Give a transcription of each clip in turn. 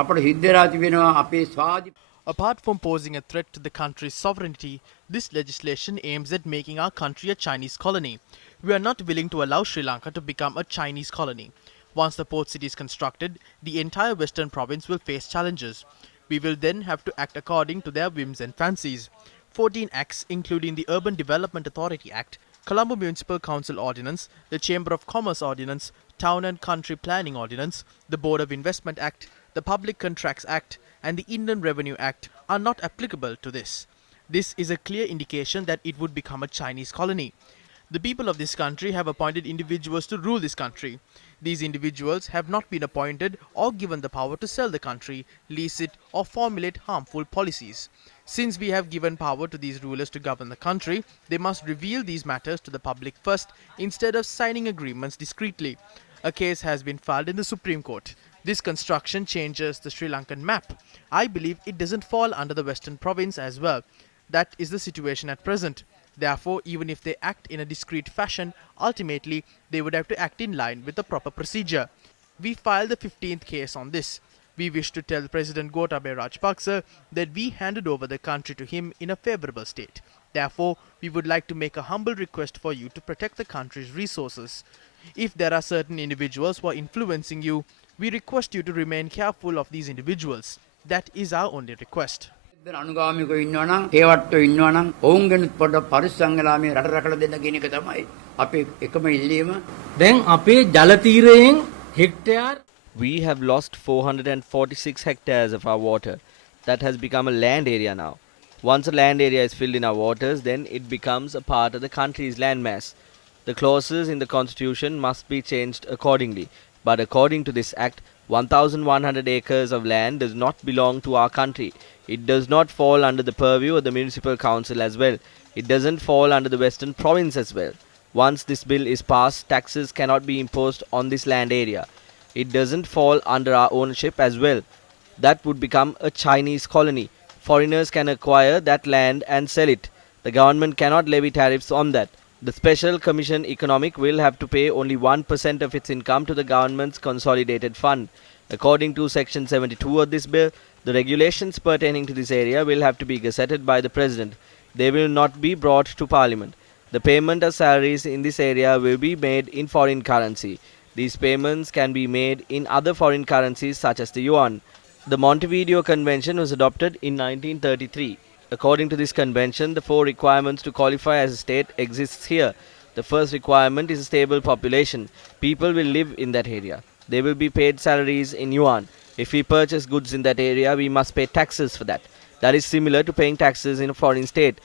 අපට හිත දෙලා තිබෙනවා අපේ ස්වාධි Apart from posing a threat to the country's sovereignty, this legislation aims at making our country a Chinese colony. We are not willing to allow Sri Lanka to become a Chinese colony. Once the port city is constructed, the entire western province will face challenges. We will then have to act according to their whims and fancies. 14 acts, including the Urban Development Authority Act, Colombo Municipal Council Ordinance, the Chamber of Commerce Ordinance, Town and Country Planning Ordinance, the Board of Investment Act, the Public Contracts Act, and the Inland Revenue Act are not applicable to this. This is a clear indication that it would become a Chinese colony. The people of this country have appointed individuals to rule this country. These individuals have not been appointed or given the power to sell the country, lease it, or formulate harmful policies. Since we have given power to these rulers to govern the country, they must reveal these matters to the public first instead of signing agreements discreetly. A case has been filed in the Supreme Court. This construction changes the Sri Lankan map. I believe it doesn't fall under the Western province as well. That is the situation at present. Therefore, even if they act in a discreet fashion, ultimately they would have to act in line with the proper procedure. We filed the 15th case on this. We wish to tell President Gotabaya Rajapaksa that we handed over the country to him in a favorable state. Therefore, we would like to make a humble request for you to protect the country's resources. If there are certain individuals who are influencing you, we request you to remain careful of these individuals. That is our only request. අනුගාමිකව ඉන්නවා නම් හේවට්ටෝ ඉන්නවා නම් ඔවුන්ගෙන් පොඩ පරිස්සම් වෙලා මේ රට රැකලා දෙන්න කියන එක තමයි අපේ එකම ඉල්ලීම. දැන් අපේ ජල තීරයෙන් hectare We have lost 446 hectares of our water. That has become a land area now. Once a land area is filled in our waters, then it becomes a part of the country's landmass. The clauses in the constitution must be changed accordingly. But according to this act, 1,100 acres of land does not belong to our country. It does not fall under the purview of the municipal council as well. It doesn't fall under the western province as well. Once this bill is passed, taxes cannot be imposed on this land area. It doesn't fall under our ownership as well. That would become a Chinese colony. Foreigners can acquire that land and sell it. The government cannot levy tariffs on that. The Special Commission Economic will have to pay only 1% of its income to the government's consolidated fund. According to Section 72 of this bill, the regulations pertaining to this area will have to be gazetted by the President. They will not be brought to Parliament. The payment of salaries in this area will be made in foreign currency. These payments can be made in other foreign currencies such as the yuan. The Montevideo Convention was adopted in 1933. According to this convention, the 4 requirements to qualify as a state exists here. The first requirement is a stable population. People will live in that area. They will be paid salaries in yuan. If we purchase goods in that area, we must pay taxes for that. That is similar to paying taxes in a foreign state.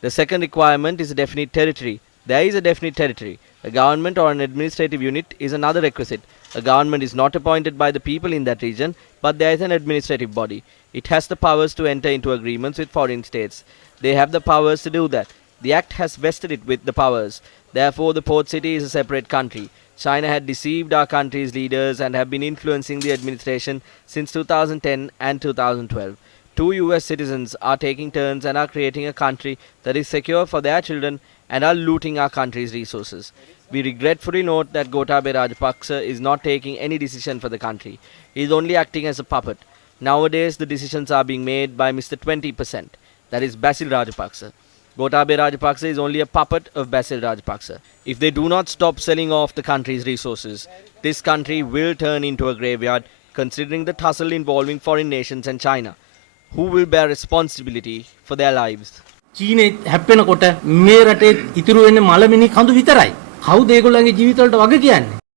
The second requirement is a definite territory. There is a definite territory. A government or an administrative unit is another requisite. A government is not appointed by the people in that region, but there is an administrative body. It has the powers to enter into agreements with foreign states. They have the powers to do that. The act has vested it with the powers. Therefore, the port city is a separate country. China had deceived our country's leaders and have been influencing the administration since 2010 and 2012. 2 US citizens are taking turns and are creating a country that is secure for their children and are looting our country's resources. We regretfully note that Gotabaya Rajapaksa is not taking any decision for the country. He is only acting as a puppet. Nowadays, the decisions are being made by Mr. 20%, that is Basil Rajapaksa. Gotabaya Rajapaksa is only a puppet of Basil Rajapaksa. If they do not stop selling off the country's resources, this country will turn into a graveyard, considering the tussle involving foreign nations and China. Who will bear responsibility for their lives? චීනේ හැප්පෙනකොට මේ රටේ ඉතුරු වෙන්නේ මලමිනි කඳු විතරයි. කවුද ඒගොල්ලන්ගේ ජීවිතවලට වග කියන්නේ?